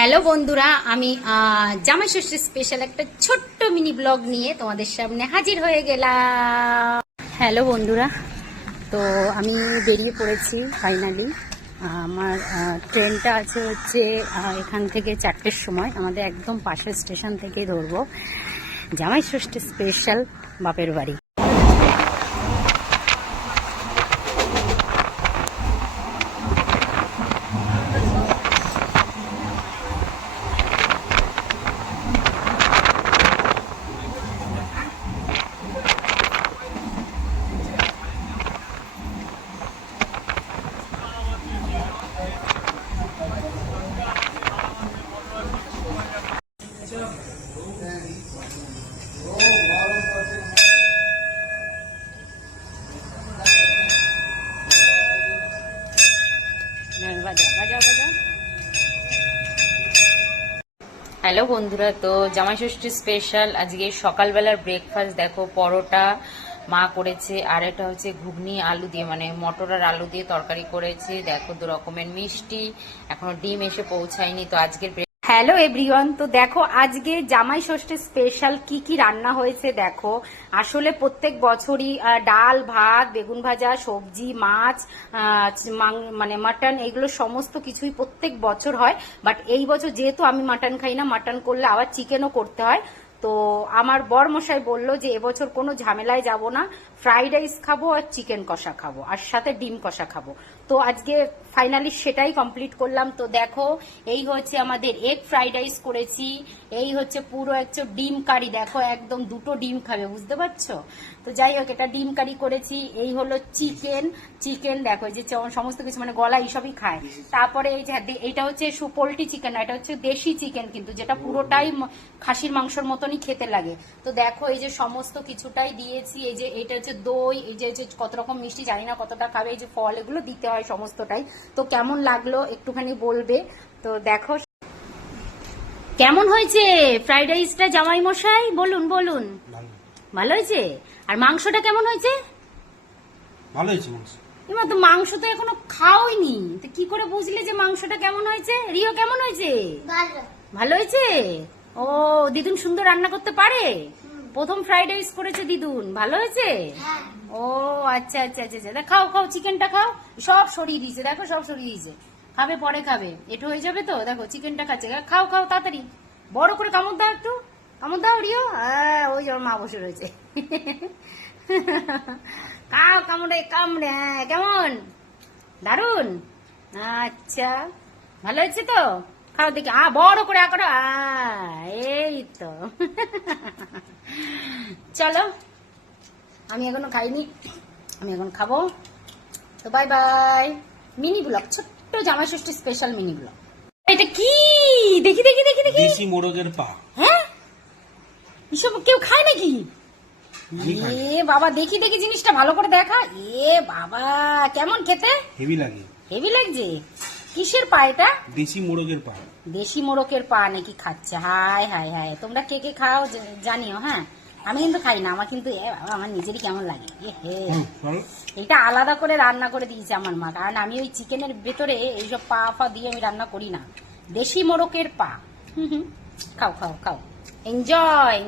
Hello বন্ধুরা, আমি জামাই ষষ্ঠীর স্পেশাল একটা ছোট্ট মিনি ব্লগ নিয়ে তোমাদের সামনে হাজির হয়ে গেলাম। হ্যালো বন্ধুরা, তো আমি বেরিয়ে পড়েছি ফাইনালি আমার ট্রেনটা আছে হচ্ছে এখান থেকে চারটের সময়, আমাদের একদম পাশের স্টেশন থেকেই ধরবো। জামাই ষষ্ঠী স্পেশাল বাপের বাড়ি। হ্যালো বন্ধুরা, তো জামাই ষষ্ঠী স্পেশাল আজকে সকালবেলার ব্রেকফাস্ট দেখো পরোটা মা করেছে, আর এটা হচ্ছে ঘুগনি, আলু দিয়ে মানে মটর আর আলু দিয়ে তরকারি করেছে, দেখো দু রকমের মিষ্টি, এখনও ডিম এসে পৌঁছায়নি, তো আজকের হ্যালো এভরিওয়ান, তো দেখো আজকে জামাই ষষ্ঠীর স্পেশাল কি কি রান্না হয়েছে দেখো। আসলে প্রত্যেক বছরই ডাল, ভাত, বেগুন ভাজা, সবজি, মাছ মানে মাটন, এগুলো সমস্ত কিছুই প্রত্যেক বছর হয়। বাট এই বছর যেহেতু আমি মাটন খাই না, মাটন করলে আবার চিকেনও করতে হয়। তো আমার বর মশাই বলল যে, এবছর কোনো ঝামেলায় যাব না। ফ্রাইড রাইস খাব আর চিকেন কষা খাব, আর সাথে ডিম কষা খাব। তো আজকে ফাইনালি সেটাই কমপ্লিট করলাম। তো দেখো, এই হচ্ছে আমাদের এগ ফ্রাইড রাইস করেছি। এই হচ্ছে পুরো একটা ডিম কারি। দেখো, একদম দুটো ডিম খাবে, বুঝতে পারছ? তো যাই হোক, এটা ডিম কারি করেছি। এই হলো চিকেন। চিকেন দেখো যে সমস্ত কিছু মানে গলা, এইসবই খায়। তারপরে এই যে এটা হচ্ছে পোলট্রি চিকেন এটা হচ্ছে দেশি চিকেন কিন্তু, যেটা পুরোটাই খাসির মাংসর মতনই খেতে লাগে। তো দেখো এই যে সমস্ত কিছুটাই দিয়েছি এই যে এটা হচ্ছে দই এই যে যে কত রকম মিষ্টি জানি না কতটা খাবে এই যে ফল এগুলো দিতে হয় সমস্তটাই। তো কেমন লাগল একটুখানি বলবে? তো দেখো। কেমন হয়েছে? ফ্রাইড রাইসটা জামাই মশাই বলুন বলুন। ভালো। ভালো হয়েছে? আর মাংসটা কেমন হয়েছে? ভালো হয়েছে মাংস। এবার তো মাংস তো এখনও খাওয়াইনি। তো কি করে বুঝলে যে মাংসটা কেমন হয়েছে? রিও কেমন হয়েছে? ভালো হয়েছে? ও দিদুন সুন্দর রান্না করতে পারে? প্রথম ফ্রাইড রাইস করেছে দিদুন ভালো হয়েছে? ও আচ্ছা আচ্ছা আচ্ছা আচ্ছা। খাও খাও চিকেনটা খাও। সব সরিয়ে দিয়েছে দেখো সব সরিয়ে দিয়েছে। খাবে পরে খাবে। একটু হয়ে যাবে তো? দেখো চিকেনটা খাচ্ছে। খাও খাও তাড়াতাড়ি। বড় করে কামড় দাও একটু। কামড় দাও রিও। হ্যাঁ ওই যে মা বসে রয়েছে। খাও কামড়ে কামড়ে হ্যাঁ কেমন? দারুণ আচ্ছা ভালো হয়েছে তো? খাও দেখি। আ বড় করে আ করো আ, তো। চলো আমি এখনও খাইনি আমি এখন খাব। তো বাই বাই মিনি ব্লগ ছোট্ট জামাই ষষ্ঠী স্পেশাল মিনি ব্লগ এটা কি? দেখি দেখি দেখি দেখি। দেশি মোরগের পা। হ্যাঁ? এসব কেউ খায় নাকি? এ বাবা দেখি দেখি জিনিসটা ভালো করে দেখা। এ বাবা কেমন খেতে? হেভি লাগে। হেভি লাগছে? কিসের পা এটা? দেশি মোরগের পা। দেশি মোরকের পা নাকি খাচ্ছে? হাই হাই হাই তোমরা কে কে খাও জানিও হ্যাঁ? আমি কিন্তু খাই না আমার কিন্তু আমার নিজেরই কেমন লাগে? এটা আলাদা করে রান্না করে দিয়েছে আমার মা কারণ আমি ওই চিকেনের ভেতরে এইসব পা ফা দিয়ে আমি রান্না করি না। দেশি মোরকের পা। হুম হুম। খাও খাও খাও। এনজয়